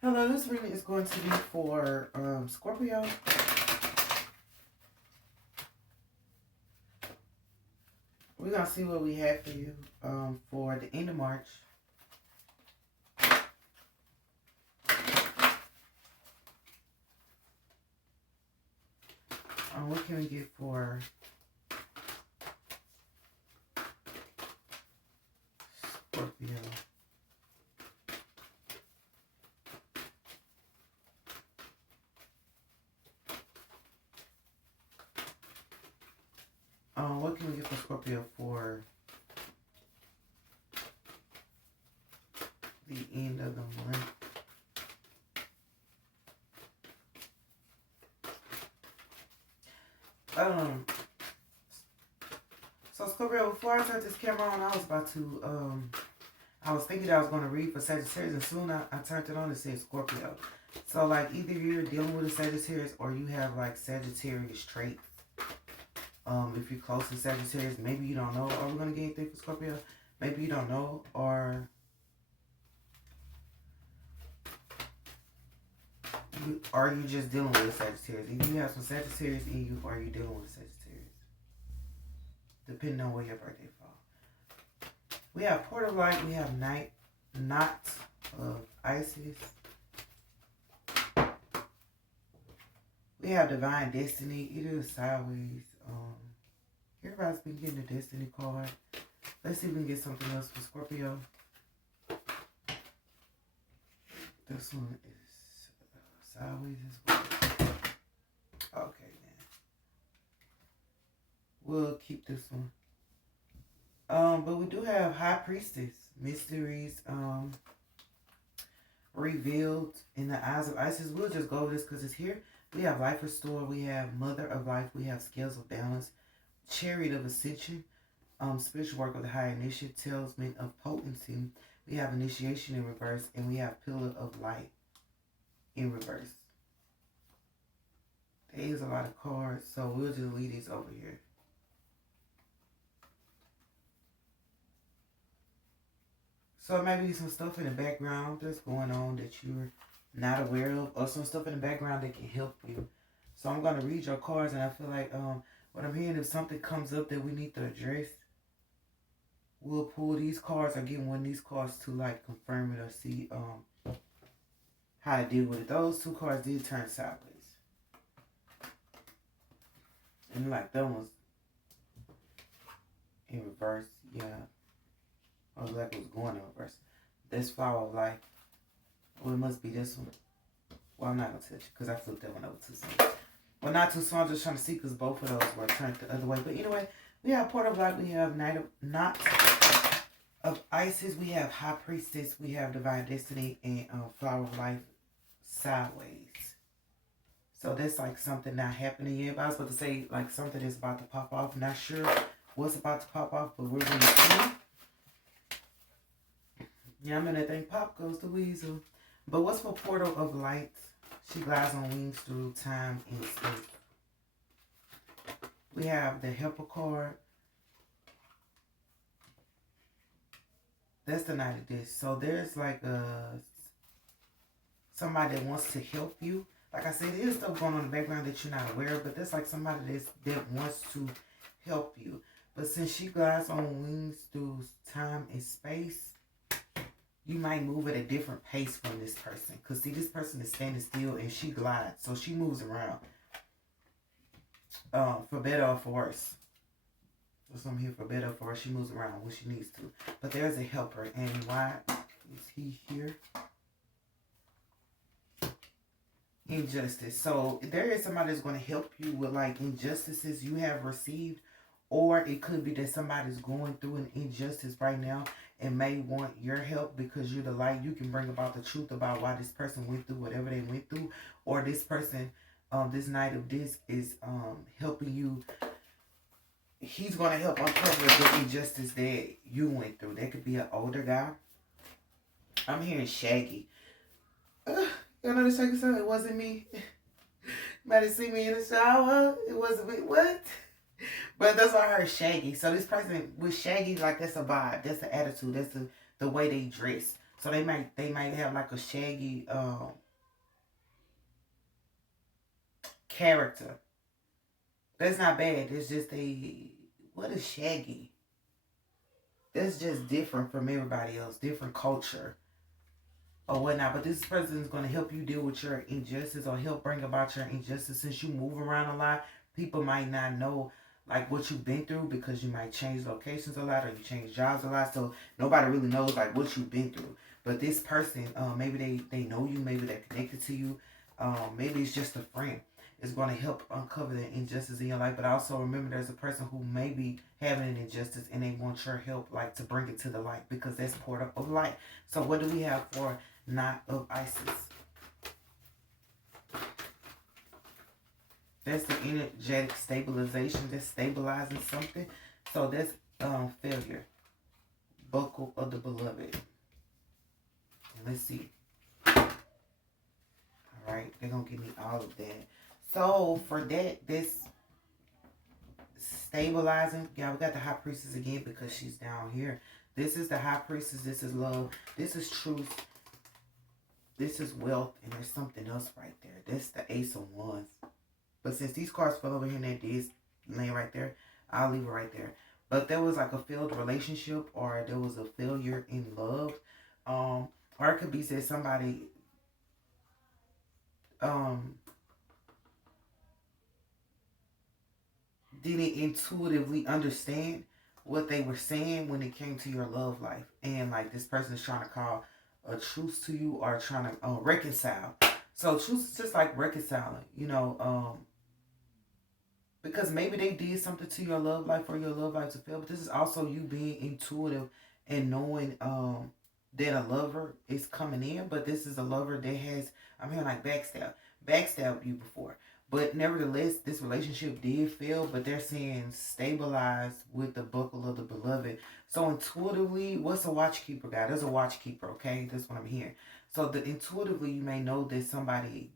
Hello, this reading is going to be for Scorpio. We're going to see what we have for you for the end of March. What can we get for Scorpio? What can we get for Scorpio for the end of the month? So Scorpio, before I turned this camera on, I was about to, I was thinking I was going to read for Sagittarius, and soon I turned it on and said Scorpio. So, like, either you're dealing with a Sagittarius or you have, like, Sagittarius traits. If you're close to Sagittarius, maybe you don't know. Are we going to get anything for Scorpio? Maybe you don't know, or are you just dealing with a Sagittarius? If you have some Sagittarius in you, or are you dealing with a Sagittarius? Depending on where your birthday falls. We have Port of Light. We have Knot of Isis. We have Divine Destiny. It is sideways. Everybody's been getting a Destiny card. Let's see if we can get something else for Scorpio. This one is sideways as well. Okay, then. We'll keep this one. But we do have High Priestess. Mysteries revealed in the eyes of Isis. We'll just go with this because it's here. We have Life Restored. We have Mother of Life. We have Scales of Balance. Chariot of Ascension. Spiritual Work of the High Initiative. Talisman of Potency. We have Initiation in reverse. And we have Pillar of Light in reverse. There is a lot of cards. So we'll just leave these over here. So maybe some stuff in the background that's going on that you're not aware of, or some stuff in the background that can help you. So I'm going to read your cards, and I feel like what I'm hearing, if something comes up that we need to address, we'll pull these cards or get one of these cards to like confirm it or see how to deal with it. Those two cards did turn sideways. And like that one's in reverse, yeah. Or like it was going in reverse. This Flower of Life. Well, it must be this one. Well, I'm not going to touch it because I flipped that one over too soon. Well, not too soon. I'm just trying to see because both of those were turned the other way. But anyway, we have Port of Light. We have Knot of Isis. We have High Priestess. We have Divine Destiny and Flower of Life sideways. So that's like something not happening yet. But I was about to say like something is about to pop off. Not sure what's about to pop off, but we're going to see. Yeah, I'm in that thing. Pop goes the weasel. But what's for Portal of Light? She glides on wings through time and space. We have the Helper card. That's the Knight of Discs. So there's like somebody that wants to help you. Like I said, there's stuff going on in the background that you're not aware of, but there's like somebody that wants to help you. But since she glides on wings through time and space, you might move at a different pace from this person. Because, see, this person is standing still and she glides. So she moves around. For better or for worse. So I'm here for better or for worse. She moves around when she needs to. But there's a helper. And why is he here? Injustice. So there is somebody that's going to help you with like injustices you have received. Or it could be that somebody's going through an injustice right now and may want your help because you're the light. You can bring about the truth about why this person went through whatever they went through. Or this person, this Knight of Discs is helping you. He's going to help uncover the injustice that you went through. That could be an older guy. I'm hearing Shaggy. You know the Shaggy song? It wasn't me. Might have seen me in the shower. It wasn't me. What? But that's why I heard Shaggy. So this person with Shaggy, like that's a vibe. That's the attitude. That's the way they dress. So they might have like a shaggy character. That's not bad. It's just what is shaggy? That's just different from everybody else, different culture or whatnot. But this person is going to help you deal with your injustice or help bring about your injustice. Since you move around a lot, people might not know like what you've been through because you might change locations a lot or you change jobs a lot. So nobody really knows like what you've been through. But this person, maybe they know you, maybe they're connected to you, maybe it's just a friend. It's going to help uncover the injustice in your life. But also remember there's a person who may be having an injustice and they want your help like to bring it to the light because that's part of light. So what do we have for Knot of Isis? That's the energetic stabilization. That's stabilizing something. So that's failure. Buckle of the beloved. Let's see. Alright, they're going to give me all of that. So for that, this stabilizing. Yeah, we got the High Priestess again because she's down here. This is the High Priestess. This is love. This is truth. This is wealth. And there's something else right there. That's the Ace of Wands. But since these cards fell over here and that is laying right there, I'll leave it right there. But there was like a failed relationship or there was a failure in love. Or it could be that somebody didn't intuitively understand what they were saying when it came to your love life. And like this person is trying to call a truce to you or trying to reconcile. So truce is just like reconciling, because maybe they did something to your love life or your love life to fail. But this is also you being intuitive and knowing that a lover is coming in. But this is a lover that has, I'm hearing like backstabbed you before. But nevertheless, this relationship did fail, but they're saying stabilize with the buckle of the beloved. So intuitively, what's a watchkeeper, guy? There's a watchkeeper, okay? That's what I'm hearing. So intuitively, you may know that somebody,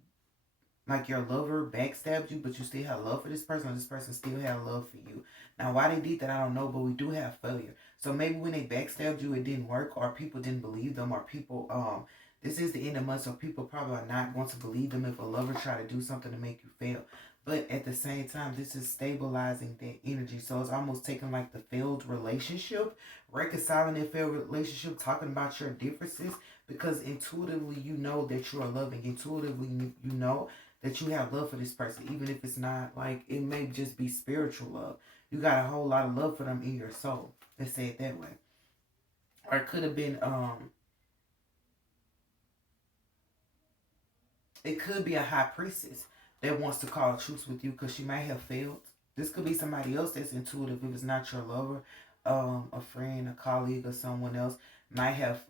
like your lover, backstabbed you, but you still have love for this person, or this person still had love for you. Now, why they did that, I don't know, but we do have failure. So maybe when they backstabbed you, it didn't work, or people didn't believe them, or people, this is the end of the month, so people probably are not going to believe them if a lover try to do something to make you fail. But at the same time, this is stabilizing that energy. So it's almost taking like the failed relationship, reconciling that failed relationship, talking about your differences, because intuitively you know that you are loving. Intuitively you know that you have love for this person, even if it's not like, it may just be spiritual love. You got a whole lot of love for them in your soul. Let's say it that way. Or it could have been, it could be a high priestess that wants to call a truce with you because she might have failed. This could be somebody else that's intuitive if it's not your lover, a friend, a colleague, or someone else might have,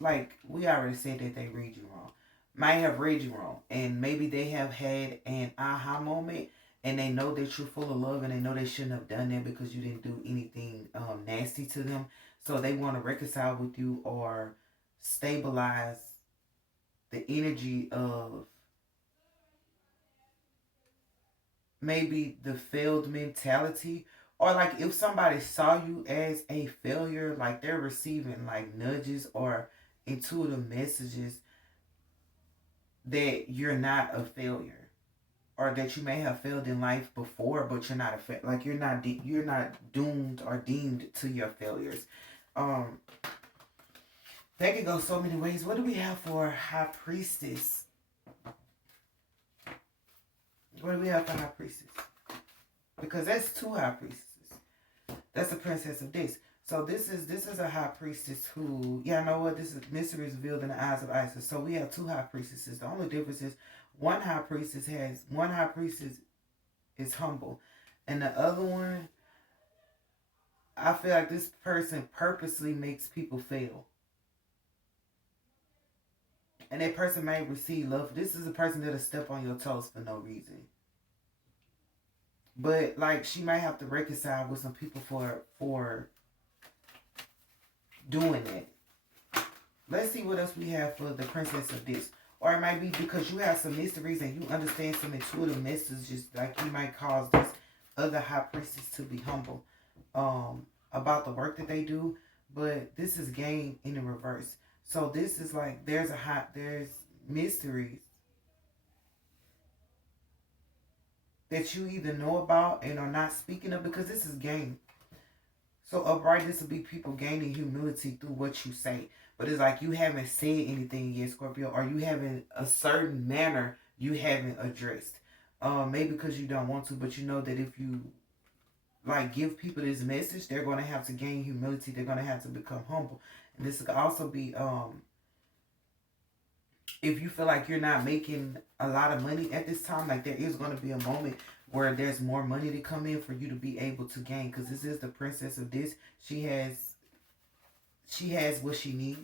like we already said that they read you wrong. Might have read you wrong. And maybe they have had an aha moment and they know that you're full of love and they know they shouldn't have done that because you didn't do anything nasty to them. So they want to reconcile with you or stabilize the energy of maybe the failed mentality, or like if somebody saw you as a failure, like they're receiving like nudges or intuitive messages that you're not a failure, or that you may have failed in life before, but you're not like you're not doomed or deemed to your failures. That could go so many ways. What do we have for High Priestess? What do we have for High Priestess? Because that's two High Priestesses. That's the Princess of this. So this is a High Priestess who, yeah, I know what, this is mystery is revealed in the eyes of Isis. So we have two High Priestesses. The only difference is one High Priestess is humble, and the other one, I feel like this person purposely makes people fail. And that person may receive love. This is a person that'll step on your toes for no reason. But like she might have to reconcile with some people for doing that. Let's see what else we have for the Princess of this. Or it might be because you have some mysteries and you understand some intuitive messages, like you might cause this other High Priestess to be humble about the work that they do. but this is gain in the reverse. So this is like there's mysteries that you either know about and are not speaking of, because this is gain. So upright, this will be people gaining humility through what you say. But it's like you haven't said anything yet, Scorpio, or you haven't a certain manner you haven't addressed. Maybe because you don't want to, but you know that if you like give people this message, they're going to have to gain humility. They're going to have to become humble. And this could also be if you feel like you're not making a lot of money at this time, like there is going to be a moment where there's more money to come in for you to be able to gain, because this is the princess of this. She has what she needs.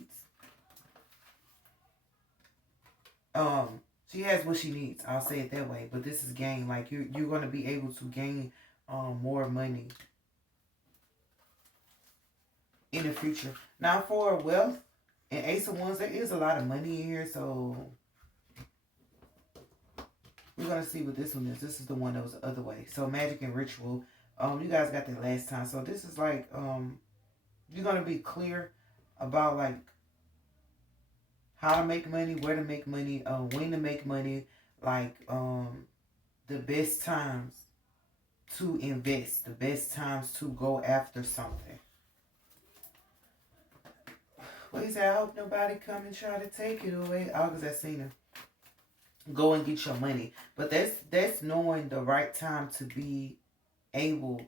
She has what she needs. I'll say it that way. But this is gain. Like you're going to be able to gain more money in the future. Now for wealth and Ace of Wands, there is a lot of money in here, so we're going to see what this one is. This is the one that was the other way. So magic and ritual. You guys got that last time. So this is like you're going to be clear about like how to make money, where to make money, when to make money, like the best times to invest, the best times to go after something. What he said, I hope nobody come and try to take it away. August, I seen her. Go and get your money. But that's knowing the right time to be able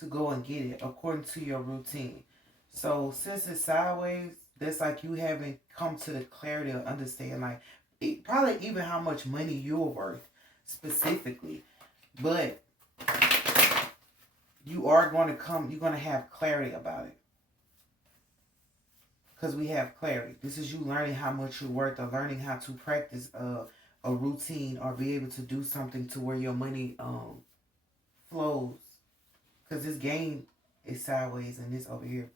to go and get it according to your routine. So since it's sideways, that's like you haven't come to the clarity of understand, like probably even how much money you're worth specifically. But you are going to you're going to have clarity about it. Because we have clarity. This is you learning how much you're worth, or learning how to practice a routine, or be able to do something to where your money flows. Because this game is sideways and this over here.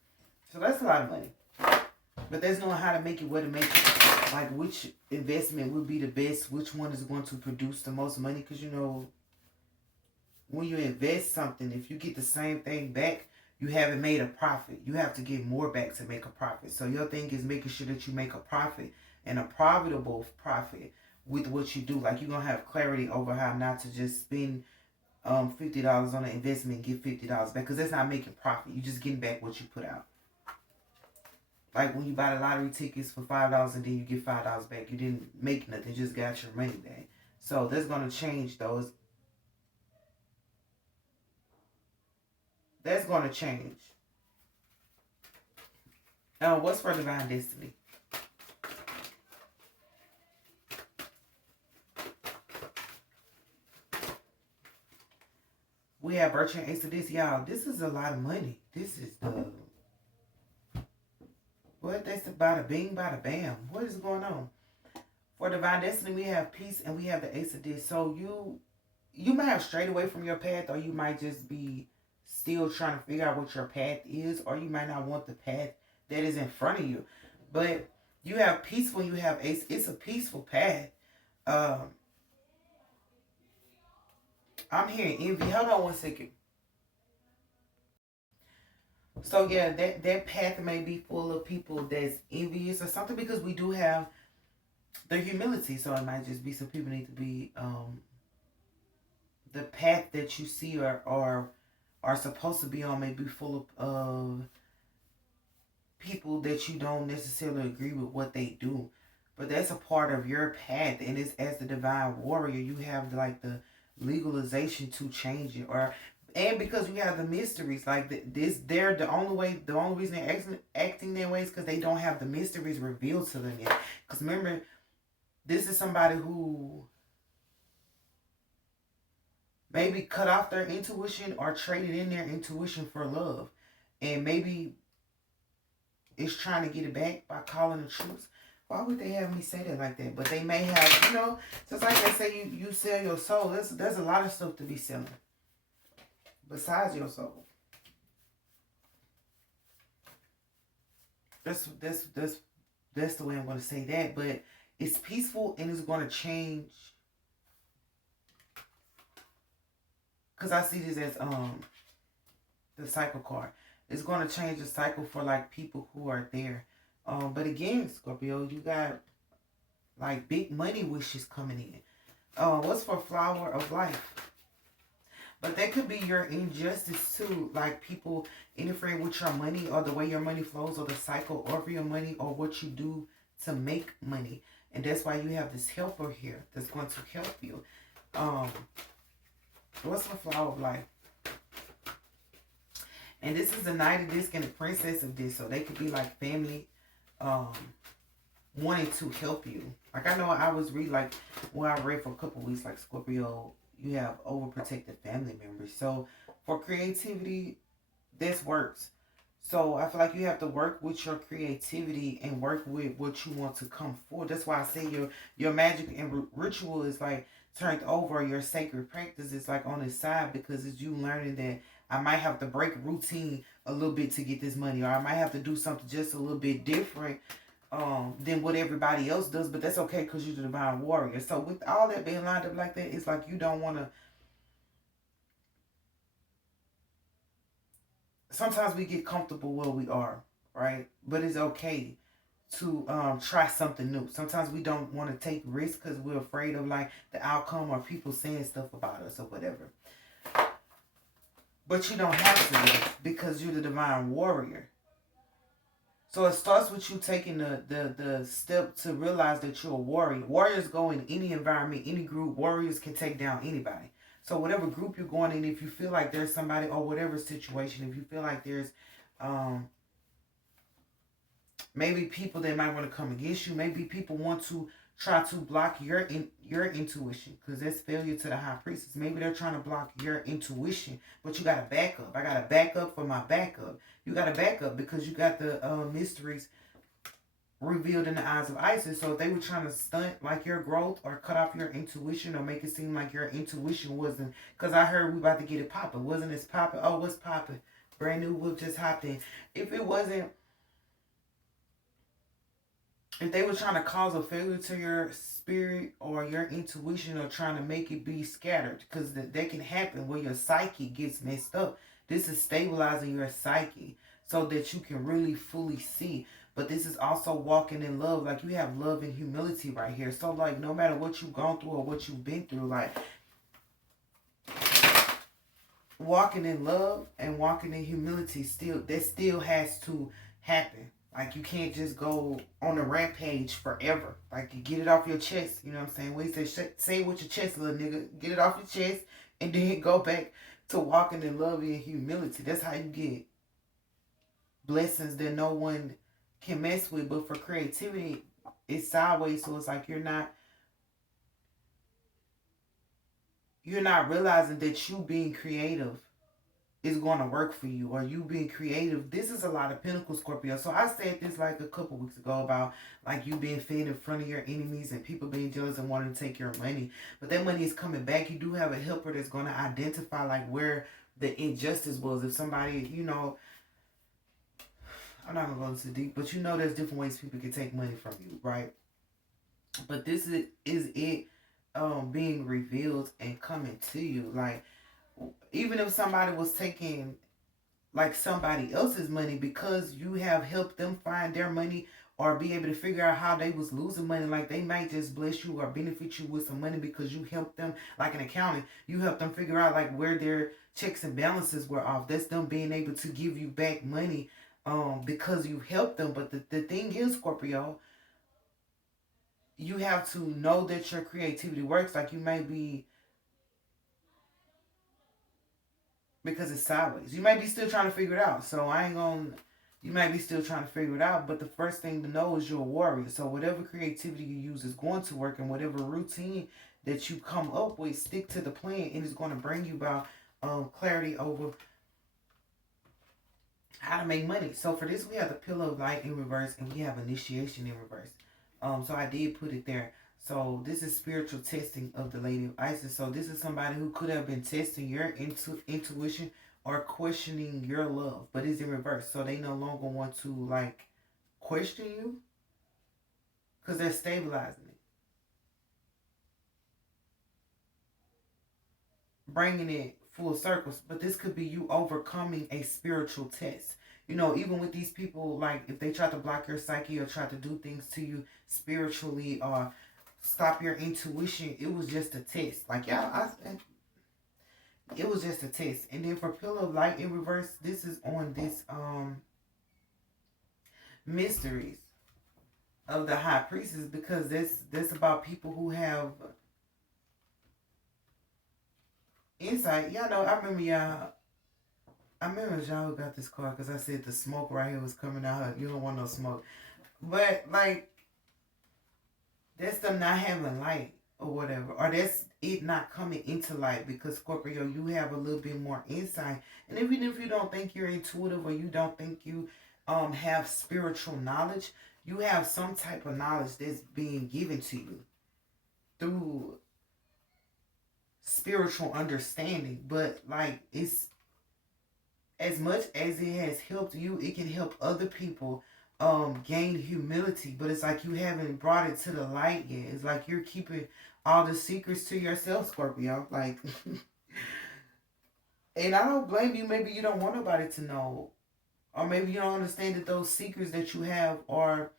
So that's a lot of money. But there's knowing how to make it, where to make it. Like which investment would be the best. Which one is going to produce the most money. Because you know, when you invest something, if you get the same thing back, you haven't made a profit. You have to get more back to make a profit. So your thing is making sure that you make a profit, and a profitable profit with what you do. Like you're going to have clarity over how not to just spend $50 on an investment and get $50 back. Because that's not making profit. You're just getting back what you put out. Like when you buy the lottery tickets for $5 and then you get $5 back. You didn't make nothing. You just got your money back. So that's going to change those. That's going to change. What's for divine destiny? We have Virtue and Ace of this. Y'all, this is a lot of money. This is the... What? That's the bada bing, bada bam. What is going on? For divine destiny, we have peace and we have the Ace of this. So you might have strayed away from your path, or you might just be still trying to figure out what your path is, or you might not want the path that is in front of you. But you have peaceful, you have Ace. It's a peaceful path. I'm hearing envy. Hold on one second. So yeah, that path may be full of people that's envious or something, because we do have the humility. So it might just be some people need to be the path that you see or are supposed to be on may be full of people that you don't necessarily agree with what they do. But that's a part of your path. And it's, as the divine warrior, you have like the legalization to change it. And because you have the mysteries, like they're the only reason they're acting that way is because they don't have the mysteries revealed to them yet. Because remember, this is somebody who maybe cut off their intuition or traded in their intuition for love. And maybe it's trying to get it back by calling the truth. Why would they have me say that like that? But they may have, you know, just like they say you sell your soul. There's a lot of stuff to be selling besides your soul. That's the way I'm going to say that. But it's peaceful and it's going to change. Because I see this as the cycle card. It's going to change the cycle for like people who are there. But again, Scorpio, you got like big money wishes coming in. What's for flower of life? But that could be your injustice too. Like people interfering with your money or the way your money flows or the cycle of your money or what you do to make money. And that's why you have this helper here that's going to help you. What's the flower of life? And this is the Knight of Disc and the Princess of Disc. So they could be like family wanting to help you. Like I know I was reading, like when I read for a couple weeks, like Scorpio, you have overprotected family members. So for creativity, this works. So I feel like you have to work with your creativity and work with what you want to come forward. That's why I say your magic and ritual is like turned over. Your sacred practice is like on the side, because it's you learning that I might have to break routine a little bit to get this money, or I might have to do something just a little bit different than what everybody else does. But that's okay, because you're the divine warrior. So with all that being lined up like that, it's like you don't want to. Sometimes we get comfortable where we are, right? But it's okay to try something new. Sometimes we don't want to take risks because we're afraid of like the outcome or people saying stuff about us or whatever. But you don't have to, because you're the divine warrior. So it starts with you taking the step to realize that you're a warrior. Warriors go in any environment, any group. Warriors can take down anybody. So whatever group you're going in, if you feel like there's somebody, or whatever situation, if you feel like there's maybe people that might want to come against you, maybe people want to try to block your intuition, because that's failure to the high priestess. Maybe they're trying to block your intuition, but you got a backup. I got a backup for my backup. You got a backup because you got the mysteries revealed in the eyes of Isis. So if they were trying to stunt like your growth or cut off your intuition or make it seem like your intuition wasn't, because I heard we about to get it popping. Wasn't this popping? Oh, what's popping? Brand new whip just hopped in. If it wasn't, if they were trying to cause a failure to your spirit or your intuition, or trying to make it be scattered, because that can happen where your psyche gets messed up. This is stabilizing your psyche so that you can really fully see. But this is also walking in love. Like you have love and humility right here. So like no matter what you've gone through or what you've been through, like walking in love and walking in humility, still has to happen. Like you can't just go on a rampage forever. Like you get it off your chest. You know what I'm saying? When he says say it with your chest, little nigga. Get it off your chest and then go back to walking in love and humility. That's how you get blessings that no one can mess with. But for creativity, it's sideways. So it's like you're not realizing that you being creative is going to work for you, or you being creative. This is a lot of Pentacles, Scorpio. So I said this like a couple weeks ago about like you being fed in front of your enemies and people being jealous and wanting to take your money. But that money is coming back. You do have a helper that's going to identify like where the injustice was. If somebody, you know, I'm not going to go into deep, but you know there's different ways people can take money from you, right? But this is it being revealed and coming to you. Like even if somebody was taking like somebody else's money, because you have helped them find their money or be able to figure out how they was losing money, like they might just bless you or benefit you with some money because you helped them, like an accounting, you helped them figure out like where their checks and balances were off. That's them being able to give you back money because you helped them. But the thing is, Scorpio, you have to know that your creativity works. Like you may be, because it's sideways, you might be still trying to figure it out. So I ain't gonna, you might be still trying to figure it out. But the first thing to know is you're a warrior. So whatever creativity you use is going to work, and whatever routine that you come up with, stick to the plan, and it's going to bring you about clarity over how to make money. So for this, we have the Pillar of Light in reverse, and we have Initiation in reverse. So I did put it there. So this is spiritual testing of the Lady of Isis. So this is somebody who could have been testing your intuition or questioning your love, but it's in reverse. So they no longer want to like question you because they're stabilizing it, bringing it full circles, but this could be you overcoming a spiritual test. You know, even with these people, like if they try to block your psyche or try to do things to you spiritually or stop your intuition, it was just a test. Like y'all, it was just a test. And then for Pillar of Light in reverse, this is on this mysteries of the High Priestess, because that's about people who have insight. Y'all know, I remember y'all who got this card because I said the smoke right here was coming out. You don't want no smoke. But like that's them not having light or whatever. Or that's it not coming into light, because Scorpio, you have a little bit more insight. And even if you don't think you're intuitive or you don't think you have spiritual knowledge, you have some type of knowledge that's being given to you through spiritual understanding. But like, it's as much as it has helped you, it can help other people gain humility. But it's like you haven't brought it to the light yet. It's like you're keeping all the secrets to yourself, Scorpio. Like and I don't blame you. Maybe you don't want nobody to know, or maybe you don't understand that those secrets that you have are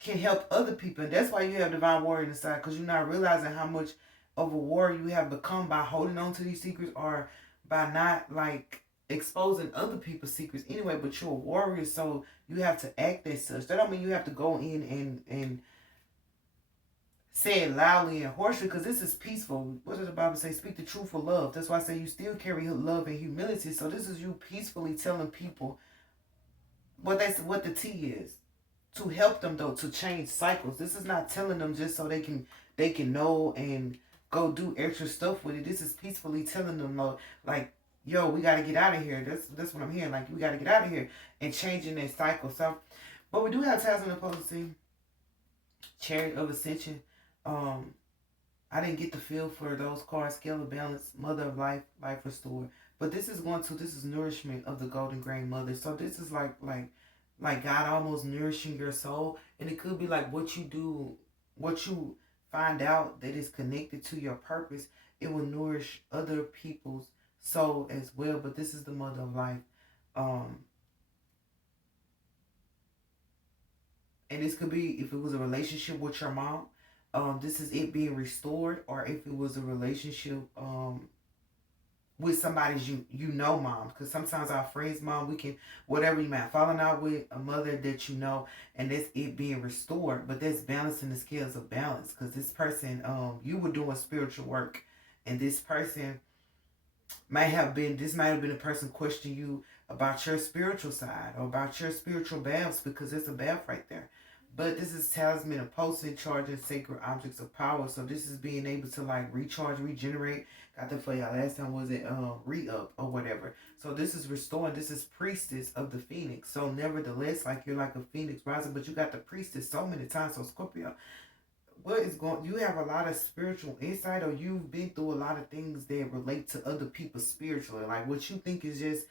can help other people. And that's why you have Divine Warrior inside, because you're not realizing how much of a warrior you have become by holding on to these secrets, or by not like exposing other people's secrets anyway. But you're a warrior, so you have to act as such. That don't mean you have to go in and say it loudly and harshly, because this is peaceful. What does the Bible say? Speak the truth for love. That's why I say you still carry love and humility. So this is you peacefully telling people what the T is, to help them though, to change cycles. This is not telling them just so they can know and go do extra stuff with it. This is peacefully telling them, though, like, yo, we got to get out of here. That's what I'm hearing. Like, we got to get out of here and changing that cycle. So, but we do have Tasman and Policy, Chariot of Ascension. I didn't get the feel for those cards. Scale of Balance, Mother of Life, Life Restored. But this is nourishment of the Golden Grain Mother. So this is like God almost nourishing your soul. And it could be like what you do, what you find out that is connected to your purpose, it will nourish other people's soul as well. But this is the Mother of Life. And this could be if it was a relationship with your mom. This is it being restored, or if it was a relationship with somebody's you know mom, because sometimes our friends' mom, we can, whatever you might falling out with a mother that you know, and that's it being restored. But that's balancing the scales of balance, because this person, you were doing spiritual work, and this person might have been a person questioning you about your spiritual side or about your spiritual baths, because it's a bath right there. But this is Talisman of Pulsing, charging sacred objects of power. So this is being able to like recharge, regenerate. Got that for y'all. Last time was it re-up or whatever. So this is restoring. This is Priestess of the Phoenix. So nevertheless, like you're like a Phoenix rising, but you got the Priestess so many times. So Scorpio, what is going? You have a lot of spiritual insight, or you've been through a lot of things that relate to other people spiritually. Like what you think is just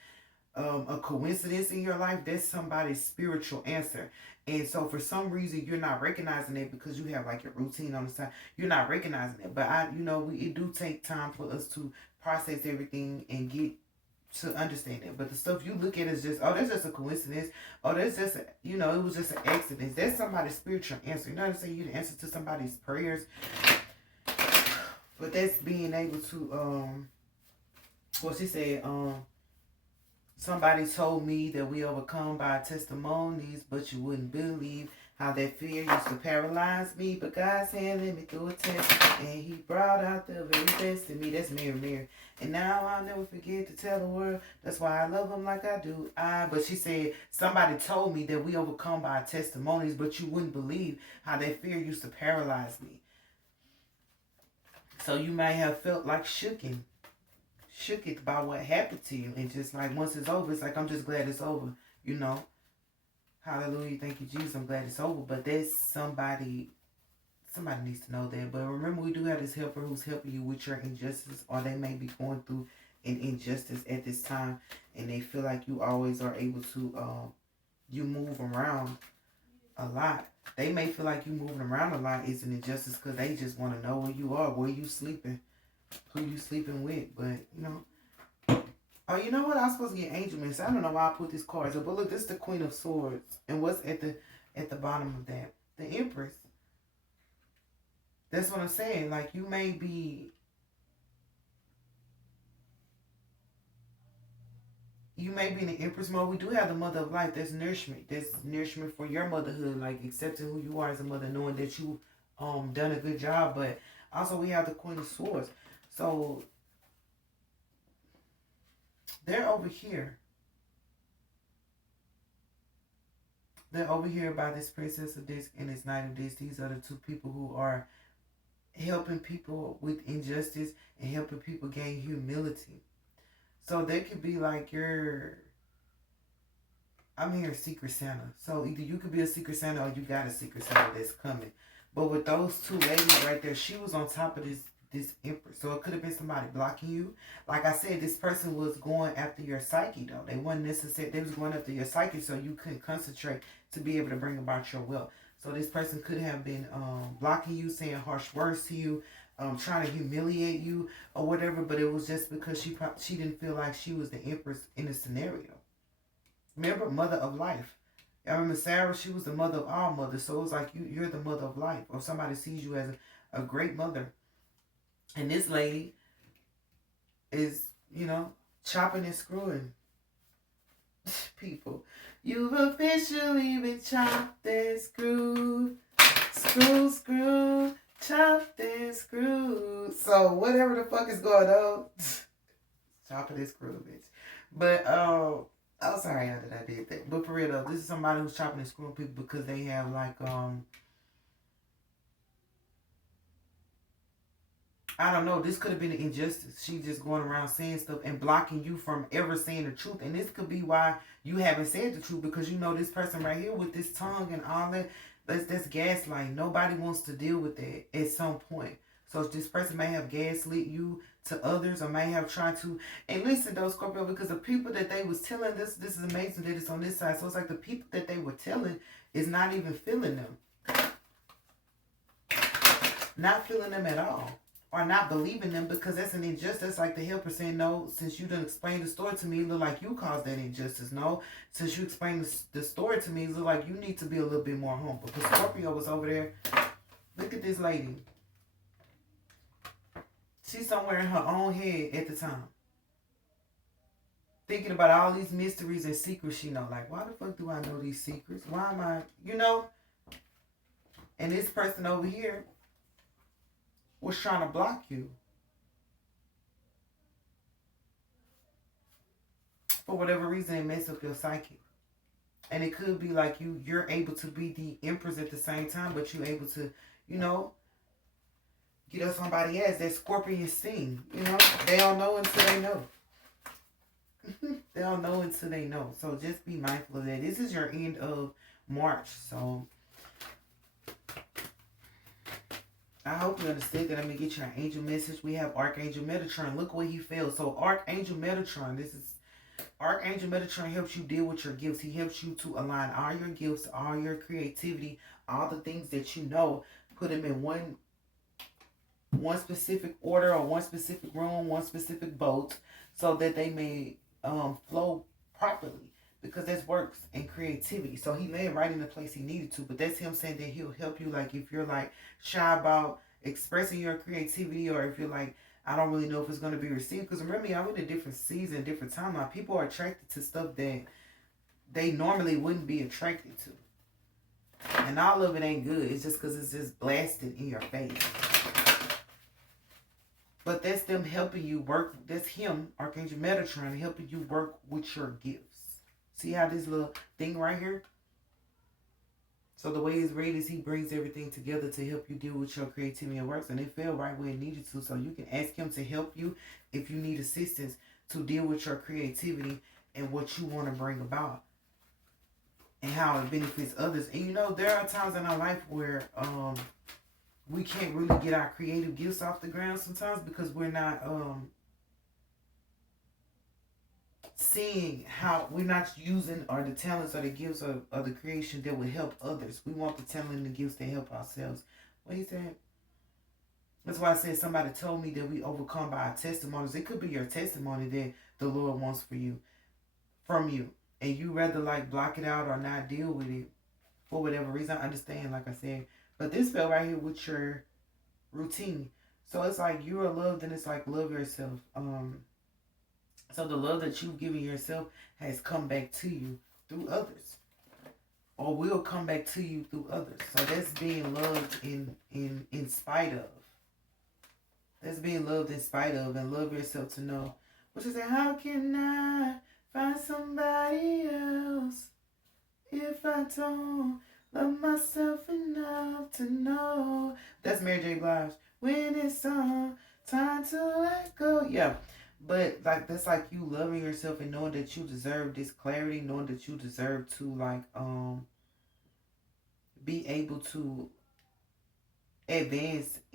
a coincidence in your life, that's somebody's spiritual answer. And so for some reason you're not recognizing it, because you have like your routine on the side, you're not recognizing it. But it do take time for us to process everything and get to understand it. But the stuff you look at is just, oh, that's just a coincidence, oh, that's just it was just an accident. That's somebody's spiritual answer. You know what I'm saying? You the answer to somebody's prayers. But that's being able to what she said, somebody told me that we overcome by testimonies, but you wouldn't believe how that fear used to paralyze me. But God's hand led me through a test, and He brought out the very best in me. That's Mirror, Mirror. And now I'll never forget to tell the world. That's why I love Him like I do. But she said, somebody told me that we overcome by testimonies, but you wouldn't believe how that fear used to paralyze me. So you might have felt like shook it by what happened to you, and just like once it's over, it's like, I'm just glad it's over, hallelujah, thank you Jesus, I'm glad it's over. But there's somebody needs to know that. But remember, we do have this helper who's helping you with your injustice, or they may be going through an injustice at this time, and they feel like you always are able to you move around a lot. They may feel like you moving around a lot is an injustice, because they just want to know where you are, where you sleeping, who you sleeping with, but you know. Oh, you know what? I was supposed to get angel message. I don't know why I put these cards up, but look, this is the Queen of Swords, and what's at the bottom of that? The Empress. That's what I'm saying. Like you may be in the Empress mode. We do have the Mother of Life. There's nourishment. There's nourishment for your motherhood, like accepting who you are as a mother, knowing that you done a good job. But also we have the Queen of Swords. So they're over here. They're over here by this Princess of Disc and this Knight of Disc. These are the two people who are helping people with injustice and helping people gain humility. So they could be like I'm here Secret Santa. So either you could be a Secret Santa or you got a Secret Santa that's coming. But with those two ladies right there, she was on top of this Empress. So it could have been somebody blocking you. Like I said, this person was going after your psyche though. They wasn't necessarily, they was going after your psyche so you couldn't concentrate to be able to bring about your wealth. So this person could have been blocking you, saying harsh words to you, trying to humiliate you or whatever, but it was just because she didn't feel like she was the Empress in the scenario. Remember, Mother of Life. I remember Sarah, she was the mother of all mothers, so it was like you're the mother of life, or somebody sees you as a great mother. And this lady is, chopping and screwing people. You've officially been chopped and screwed. Screw, chopped and screwed. So whatever the fuck is going on, chopping and screwed, bitch. But I'm sorry that I did that. But for real though, this is somebody who's chopping and screwing people because they have like I don't know, this could have been an injustice. She just going around saying stuff and blocking you from ever saying the truth. And this could be why you haven't said the truth, because you know this person right here with this tongue and all that, that's gaslighting. Nobody wants to deal with that at some point. So this person may have gaslit you to others, or may have tried to. And listen though, Scorpio, because the people that they was telling this is amazing that it's on this side. So it's like the people that they were telling is not even feeling them. Not feeling them at all. Or not believing them, because that's an injustice. Like the helper saying, no, since you didn't explain the story to me, it look like you caused that injustice. No, since you explained the story to me, it look like you need to be a little bit more humble. Because Scorpio was over there. Look at this lady. She's somewhere in her own head at the time. Thinking about all these mysteries and secrets she know. Like, why the fuck do I know these secrets? Why am I, And this person over here was trying to block you for whatever reason. It messed up your psyche, and it could be like you're able to be the Empress at the same time, but you're able to get up somebody else. That Scorpion sting, they don't know until they know. They don't know until they know. So just be mindful of that. This is your end of March, so I hope you understand that. I'm going to get you an angel message. We have Archangel Metatron. Look what he felt. So Archangel Metatron, Archangel Metatron helps you deal with your gifts. He helps you to align all your gifts, all your creativity, all the things that you know, put them in one specific order, or one specific room, one specific boat, so that they may flow properly. Because that's works and creativity. So he landed right in the place he needed to. But that's him saying that he'll help you. Like if you're like shy about expressing your creativity, or if you're like, I don't really know if it's going to be received. Because remember, I'm in a different season, different timeline. People are attracted to stuff that they normally wouldn't be attracted to. And all of it ain't good. It's just because it's just blasted in your face. But that's them helping you work. That's him, Archangel Metatron, helping you work with your gifts. See how this little thing right here? So the way it's read is he brings everything together to help you deal with your creativity and works. And it fell right where it needed to. So you can ask him to help you if you need assistance to deal with your creativity and what you want to bring about. And how it benefits others. And there are times in our life where we can't really get our creative gifts off the ground sometimes, because we're not seeing how we're not using the talents or the gifts of the creation that would help others. We want the talent and the gifts to help ourselves. What he said? That's why I said somebody told me that we overcome by our testimonies. It could be your testimony that the Lord wants for you, from you. And you rather like block it out or not deal with it for whatever reason. I understand, like I said. But this fell right here with your routine. So it's like you are loved and it's like love yourself. So the love that you've given yourself has come back to you through others. Or will come back to you through others. So that's being loved in spite of. That's being loved in spite of, and love yourself to know. Which is, how can I find somebody else if I don't love myself enough to know? That's Mary J. Blige. When it's time to let go. Yeah. But like that's like you loving yourself and knowing that you deserve this clarity, knowing that you deserve to like be able to advance